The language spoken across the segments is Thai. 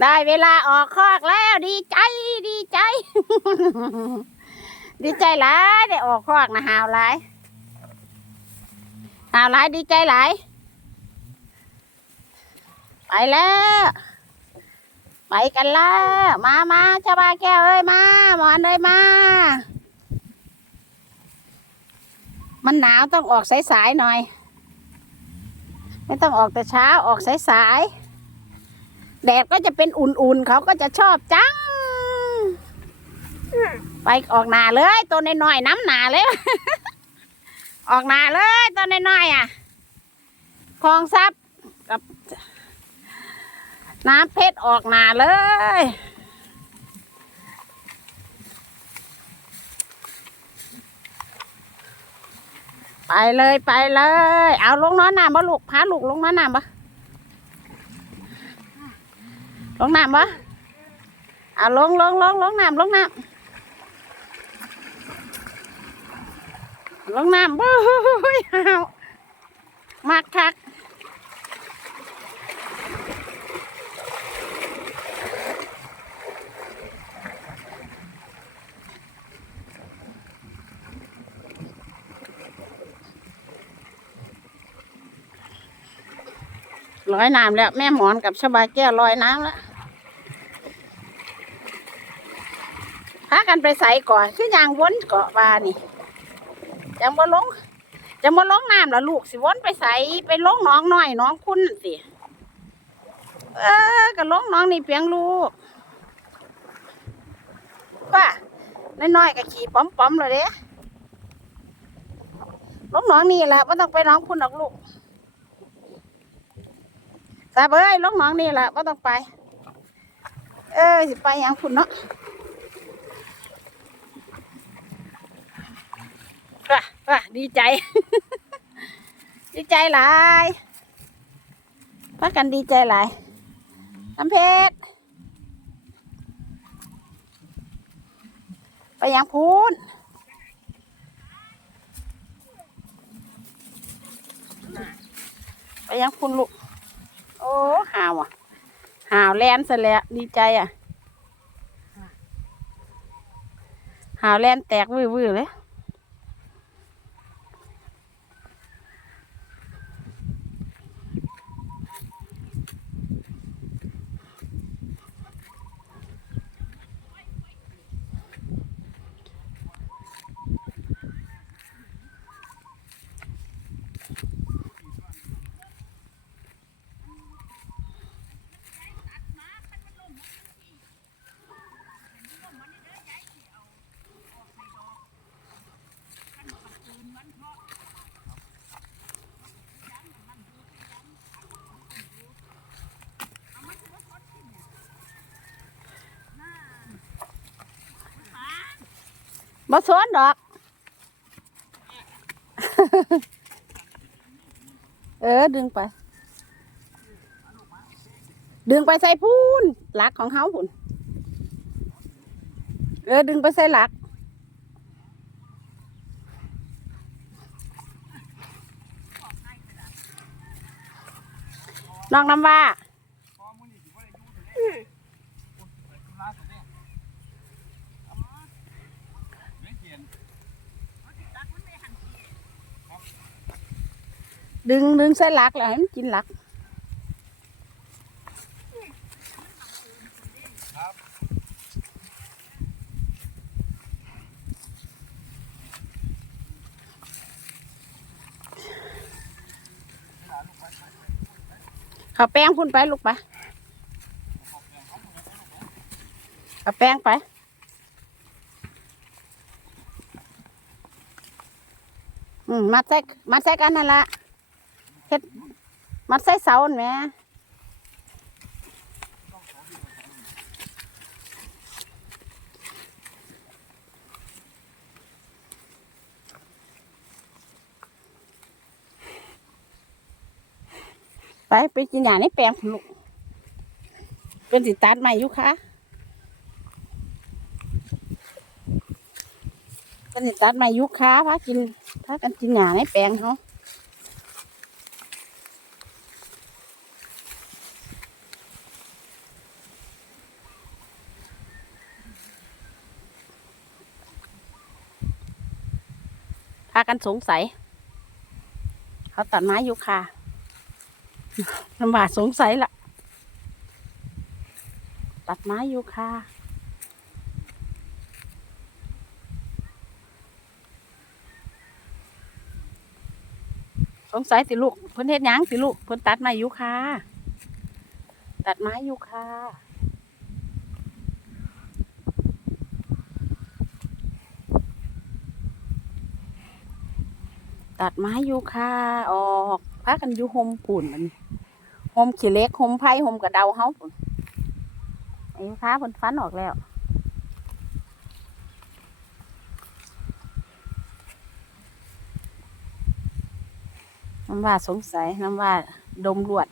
ได้เวลาออกคอกแล้วดีใจดีใจ ดีใจหลายได้ออกคอกนะหาวหลายหาวหลายดีใจหลายไปแล้วไปกันแล้วมามาชาวบ้านแก้วเอ้ยมาหมอนเอ้ยมา มันหนาวต้องออกสายๆหน่อย ไม่ต้องออกแต่เช้าออกสายๆ แดดก็จะเป็นอุ่นๆ เขาก็จะชอบจัง ไปออกหนาเลย ตัวน้อยๆน้ำหนาเลย ออกหนาเลยตัวน้อยๆอะคลองซับกับน้ำเพชรออกหนาเลย ไปเลยไปเลย เอาลงน้อนน้ำบ่ลูกพาลูกลงน้อนน้ำบ่ ลงน้ำบ่เอาลงลงลงลงน้ำลงน้ำลงน้ำบู๊ยเอามักคักลอยน้ำแล้ว แม่หมอนกับชบาแก้วลอยน้ำแล้ว พา กันไปใส่ก่อนคือยางวนเกาะบานี่จังบ่ลงจังบ่ลงน้ำแล้วลูกสิวนไปใส่ไปลงน้องน้อยน้องคุณนั่นสิเออก็ลงน้องนี่เพียงลูกว่าน้อยๆก็ขี่ป้อมๆเลยเด้ลงน้องนี่แหละไม่ต้องไปน้องคุณหรอกลูกสาเบ้ยลงน้องนี่แหละไม่ต้องไป เออสิไปยังคุณเนาะ ว่ะดีใจ ดีใจหลายพักกันดีใจหลายน้ำเพชรไปยังพูนไปยังพูนลูก โอ้หาวอะหาวแลนซะแล้วดีใจอะหาวแลนแตกวื้อๆเลย บ่สวนดอก เออดึงไป ดึงไปใส่พูนหลักของเขาพุ่นเออ ดึงไปใส่หลัก น้องน้ำว่า ดึงดึงใส่หลักแล้วให้มันกินหลักเขาแป้งพุ่นไปลูกไปเอาแป้งไปอืมมัดใส่มัดใส่กันนั่นละ เฮ็ดมัดใส่เสานั่นแม่ไปไปกินหยาในแปลงลูกเป็นสิตัดใหม่อยู่ค่ะเป็นสิตัดใหม่อยุค่ะพากินพากันกินหยาในแปลงเขาากันสงสัย เขาตัดไม้อยู่ค่ะลำบากสงสัยละตัดไม้อยู่ค่ะสงสัยสิลูกเพิ่นเฮ็ดหยังสิลูกเพิ่นตัดไม้อยู่ค่ะตัดไม้อยู่ค่ะ ตัดไม้อยู่ค่ะออกพากันอยู่โฮมปุ่นมันโฮมขี้เล็กโฮมไผ่โฮมกระเดาเฮาปุ่นไอ้ค้าเพิ่นฟันออกแล้วน้ำว่าสงสัยน้ำว่าดมรวด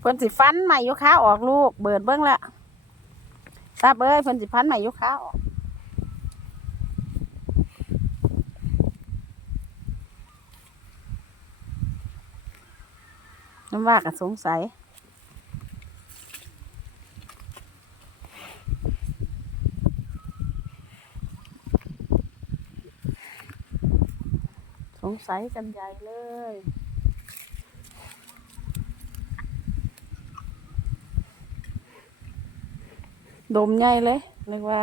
เพิ่นสิฟันใหม่ยุค้าออกลูก เบิดเบิ้งละ ทราบเอ้ยเพิ่นสิฟันใหม่ยุค้าออกน้ำว่าก็สงสัยสงสัยกันใหญ่เลย ดมใหญ่เลยนึกว่า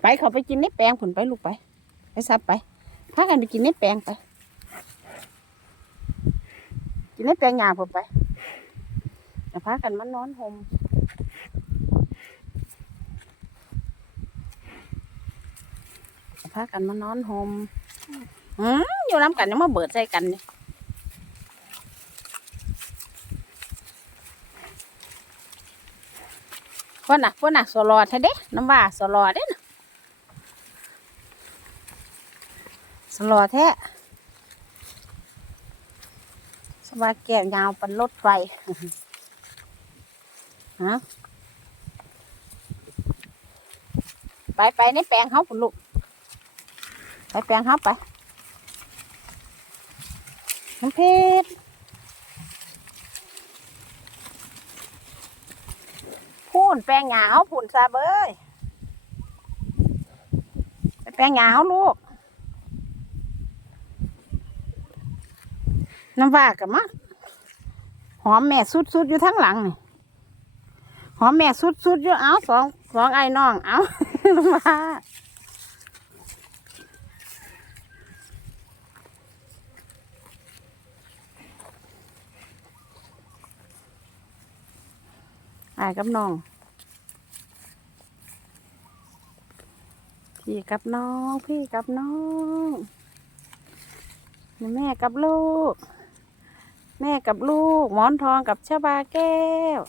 ไปเขาไปกินในแปลงผุนไปลูกไป ไปซับไปพากันไปกินในแปลงไป กินในแปลงยาผมไปอย่พากันมานนอนห่มอย่าพากันมานอนห่มอืมอยู่น้ำกันยังมาเบิดใจกันนี่พ่ นน่ะพ่นน่ะสลอดแท้เด้น้ำว่าสลอดเด้นะสลอดแท้สบายแก้วยาวเป็นรถไฟฮะไปไปในแปลงเขาปุ่นลูกไปแปลงเขาไปน้ำเพชร นแป้งหยาเขาพูนซาเบยไปแป้งหยาเขาลูก น้ำว่ากันมะหอมแม่สุดๆอยู่ทั้งหลังนี่หอมแม่สุดๆอยู่เอาสองสองไอ้น้องเอาน้ำว่าไอ้กับน้อง พี่กับน้อง พี่กับน้องแม่กับลูก แม่กับลูก หมอนทองกับชบาแก้ว